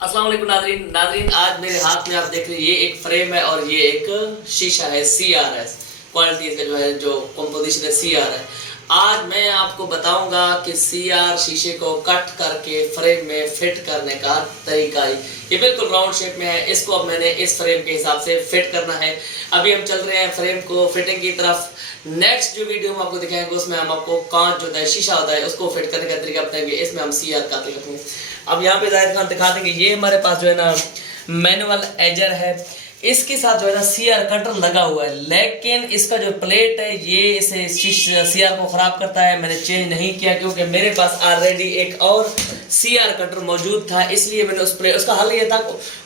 अस्सलाम वालेकुम नाजरीन, आज मेरे हाथ में आप देख रहे हैं ये एक फ्रेम है और ये एक शीशा है CRS क्वालिटी इसका जो है जो कंपोजिशन है CR है। आज मैं आपको बताऊंगा कि CR शीशे को कट करके फ्रेम में फिट करने का तरीका है। ये बिल्कुल राउंड शेप में है, इसको अब मैंने इस फ्रेम के हिसाब से फिट करना है। अभी हम चल रहे हैं फ्रेम को फिटिंग की तरफ। नेक्स्ट जो वीडियो हम आपको दिखाएंगे उसमें हम आपको कांच जो होता है शीशा होता है उसको फिट करने का तरीका बताएंगे। इसमें हम CR का तरीका। अब यहाँ पे जाहिर खान दिखा देंगे, ये हमारे पास जो है ना मैनुअल एजर है, इसके साथ जो है ना CR कटर लगा हुआ है, लेकिन इसका जो प्लेट है ये इसे CR को खराब करता है। मैंने चेंज नहीं किया क्योंकि मेरे पास ऑलरेडी एक और CR कटर मौजूद था, इसलिए मैंने उसका हल ये था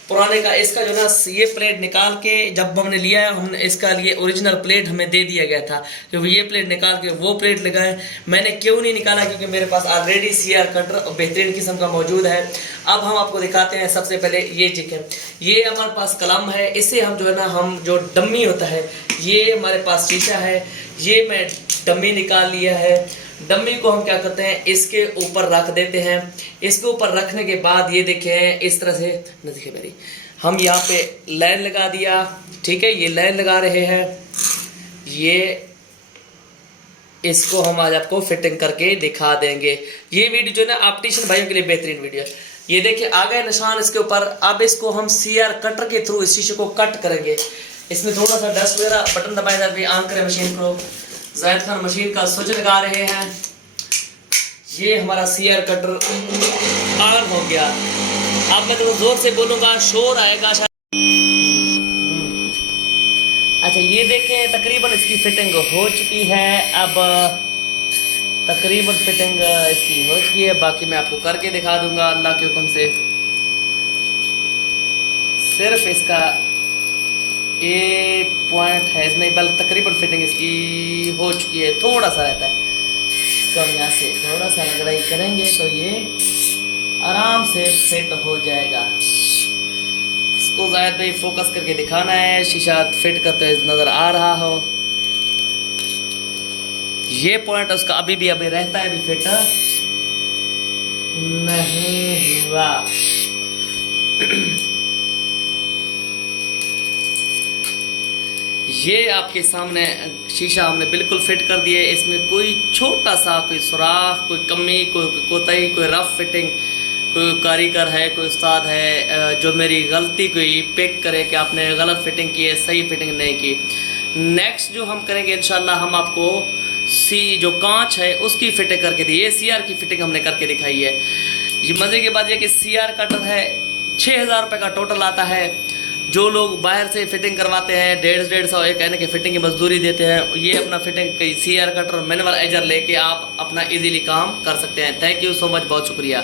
पुराने का। इसका जो ना ये प्लेट निकाल के जब हमने लिया है, हमने इसका लिए ओरिजिनल प्लेट हमें दे दिया गया था, क्योंकि ये प्लेट निकाल के वो प्लेट लगाए। मैंने क्यों नहीं निकाला, क्योंकि मेरे पास ऑलरेडी CR कटर बेहतरीन किस्म का मौजूद है। अब हम आपको दिखाते हैं। सबसे पहले ये चिकन, ये हमारे पास कलम है, इससे हम जो है ना हम जो डम्मी होता है, ये हमारे पास शीशा है, ये मैं डम्मी निकाल लिया है। डम्मी को हम क्या करते हैं, इसके ऊपर रख देते हैं। इसके ऊपर रखने के बाद ये देखें इस तरह से नजदीक मेरी, हम यहाँ पे लाइन लगा दिया। ठीक है, ये लाइन लगा रहे हैं। ये इसको हम आज आपको फिटिंग करके दिखा देंगे। ये वीडियो जो है ना ऑप्टिशियन भाइयों के लिए बेहतरीन वीडियो है। ये देखिए आ गए निशान इसके ऊपर। अब इसको हम CR कटर के थ्रू इस शीशे को कट करेंगे। इसमें थोड़ा सा डस्ट वगैरह, बटन दबाए जाते ऑन करें मशीन को। जाहिद खान मशीन का स्विच लगा रहे हैं। ये हमारा CR कटर ऑन हो गया। अब मैं थोड़ा जोर से बोलूंगा, शोर आएगा शायद। अच्छा, ये देखें तकरीबन इसकी फिटिंग हो चुकी है। अब तकरीबन फिटिंग इसकी हो चुकी है, बाकी मैं आपको करके दिखा दूंगा अल्लाह के हुक्म से। सिर्फ इसका एक पॉइंट है नहीं, बल्कि तकरीबन फिटिंग इसकी हो चुकी है। थोड़ा सा रहता है, तो हम यहाँ से थोड़ा सा लगाई करेंगे तो ये आराम से फिट हो जाएगा। इसको ज़्यादा ही फोकस करके दिखाना है, शीशा फिट करते हुए नज़र आ रहा हो। ये पॉइंट उसका अभी रहता है, अभी फिट नहीं हुआ। ये आपके सामने शीशा हमने बिल्कुल फिट कर दिया है। इसमें कोई छोटा सा कोई सुराख, कोई कमी, कोई कोताही, कोई रफ फिटिंग, कोई कारीगर है, कोई उस्ताद है जो मेरी गलती कोई पिक करे कि आपने गलत फिटिंग की है, सही फिटिंग नहीं की। नेक्स्ट जो हम करेंगे इंशाल्लाह, हम आपको जो कांच है उसकी फिटिंग करके दी। ये CR की फिटिंग हमने करके दिखाई है। ये मज़े की बात है कि CR कटर है 6000 रुपये का टोटल आता है। जो लोग बाहर से फिटिंग करवाते हैं 150-150 एक कहने की फिटिंग की मजदूरी देते हैं, ये अपना fitting CR cutter manual edger लेके आप अपना इजीली काम कर सकते हैं। थैंक यू सो मच, बहुत शुक्रिया।